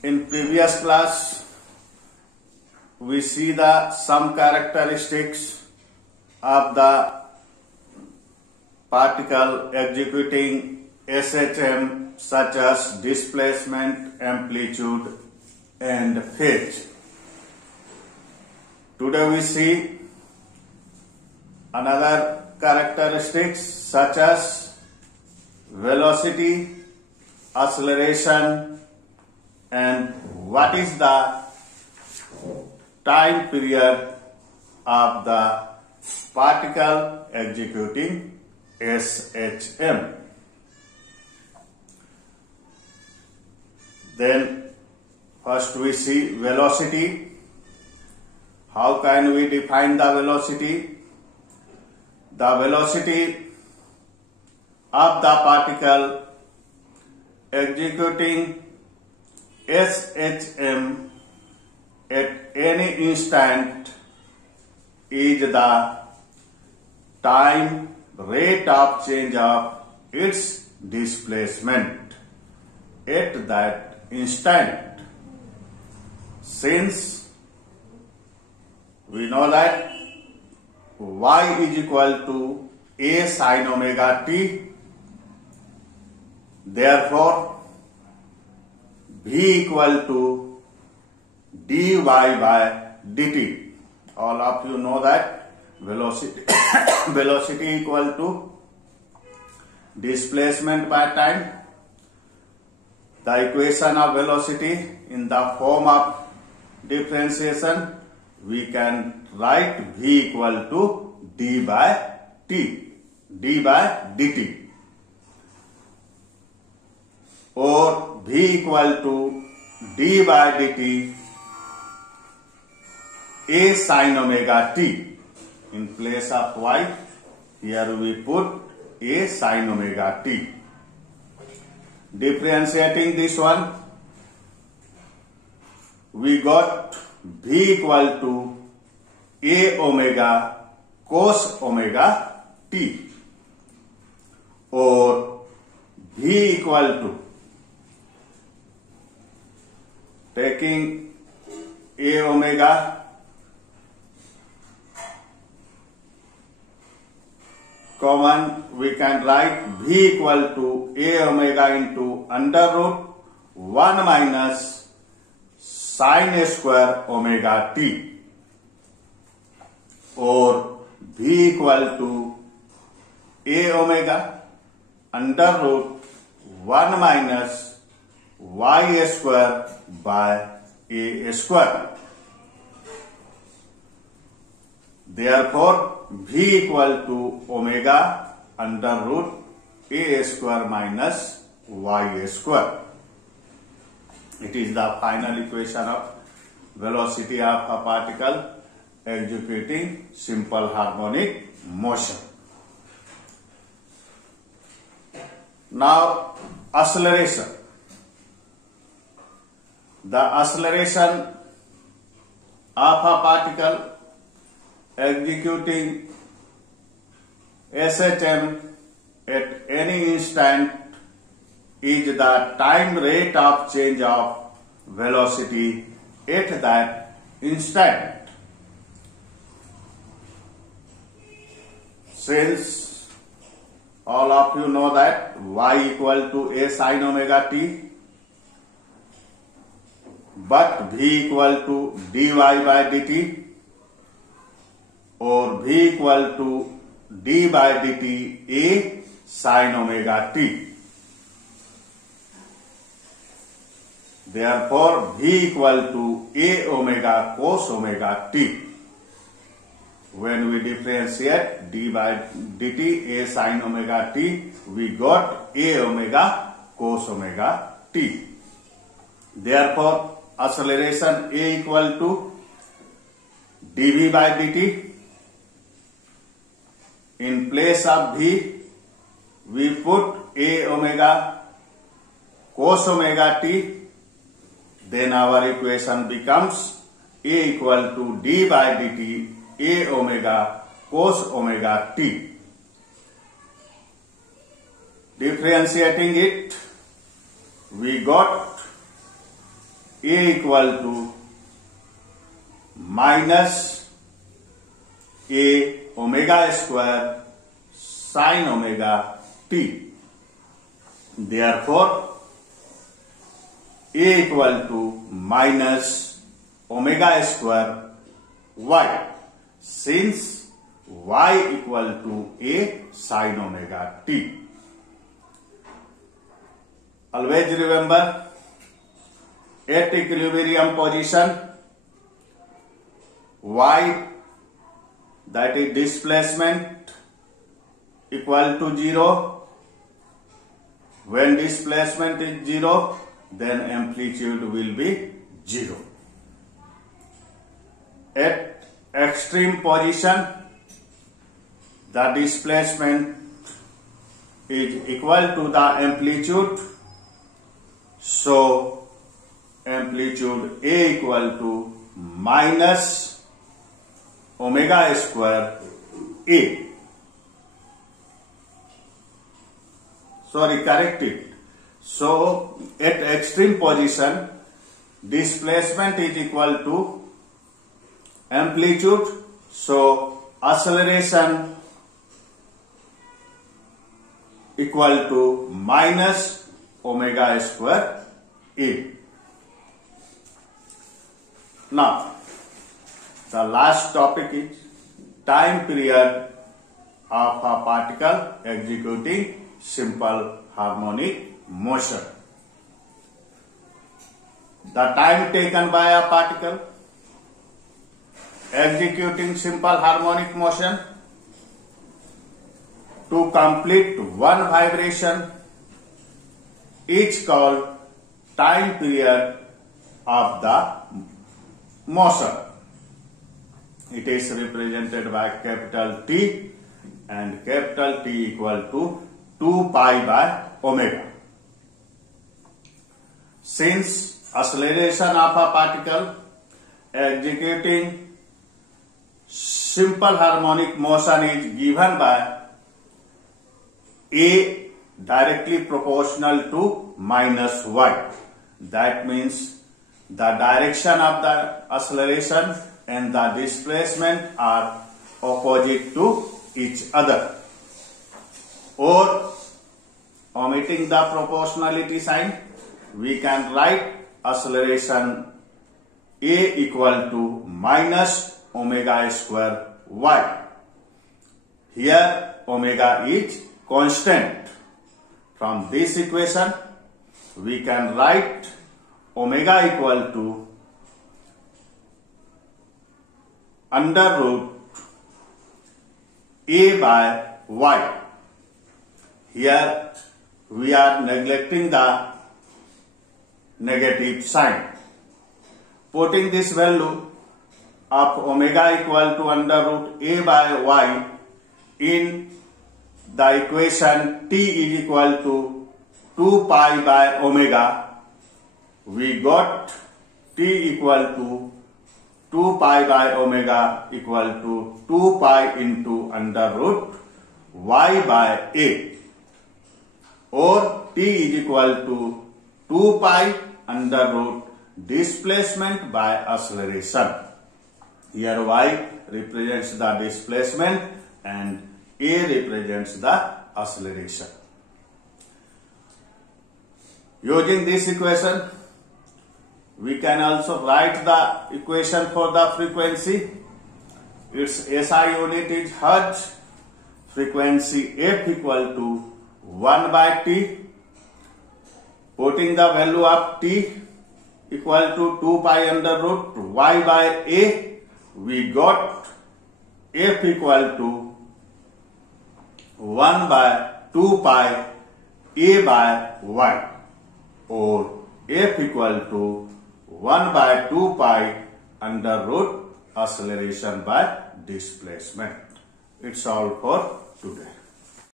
In previous class, we see some characteristics of the particle executing SHM, such as displacement, amplitude and phase. Today we see another characteristics such as velocity, acceleration, and what is the time period of the particle executing SHM. Then first we see velocity. How can we define the velocity? The velocity of the particle executing SHM at any instant is the time rate of change of its displacement at that instant. Since we know that y is equal to a sin omega t, therefore v equal to dy by dt. All of you know that velocity equal to displacement by time. The equation of velocity in the form of differentiation, we can write v equal to d by dt, or v equal to d by dt a sin omega t. In place of y, here we put a sin omega t. Differentiating this one, we got v equal to a omega cos omega t, or v equal to, taking a omega common, we can write v equal to a omega into under root 1 minus sin square omega t, or v equal to a omega under root 1 minus y square by a square. Therefore, v equal to omega under root a square minus y square. It is the final equation of velocity of a particle executing simple harmonic motion. Now, acceleration. The acceleration of a particle executing SHM at any instant is the time rate of change of velocity at that instant. Since all of you know that y equal to a sin omega t, but v equal to dy by dt, or v equal to d by dt a sin omega t. Therefore, v equal to a omega cos omega t. When we differentiate d by dt a sin omega t, we got a omega cos omega t. Therefore, acceleration a equal to dv by dt. In place of v, we put a omega cos omega t. Then our equation becomes a equal to d by dt a omega cos omega t. Differentiating it, we got A equal to minus A omega square sin omega t. Therefore, A equal to minus omega square y, since y equal to A sin omega t. Always remember, at equilibrium position, y, that is displacement, equal to 0. When displacement is 0, then amplitude will be 0. At extreme position, the displacement is equal to the amplitude, so amplitude A equal to minus omega square A. Sorry, correct it. So at extreme position, displacement is equal to amplitude, so acceleration equal to minus omega square A. Now, the last topic is time period of a particle executing simple harmonic motion. The time taken by a particle executing simple harmonic motion to complete one vibration is called time period of the motion. It is represented by capital T, and capital T equal to 2 pi by omega. Since acceleration of a particle executing simple harmonic motion is given by A directly proportional to minus y, that means the direction of the acceleration and the displacement are opposite to each other. Or, omitting the proportionality sign, we can write acceleration A equal to minus omega square y. Here omega is constant. From this equation, we can write omega equal to under root A by y. Here we are neglecting the negative sign. Putting this value of omega equal to under root A by y in the equation t is equal to 2 pi by omega, we got t equal to 2 pi by omega equal to 2 pi into under root y by A, or t is equal to 2 pi under root displacement by acceleration. Here y represents the displacement and A represents the acceleration. Using this equation, we can also write the equation for the frequency. Its SI unit is Hertz. Frequency F equal to 1 by T. Putting the value of T equal to 2 pi under root Y by A, we got F equal to 1 by 2 pi A by Y, or F equal to 1 by 2 pi under root acceleration by displacement. It's all for today.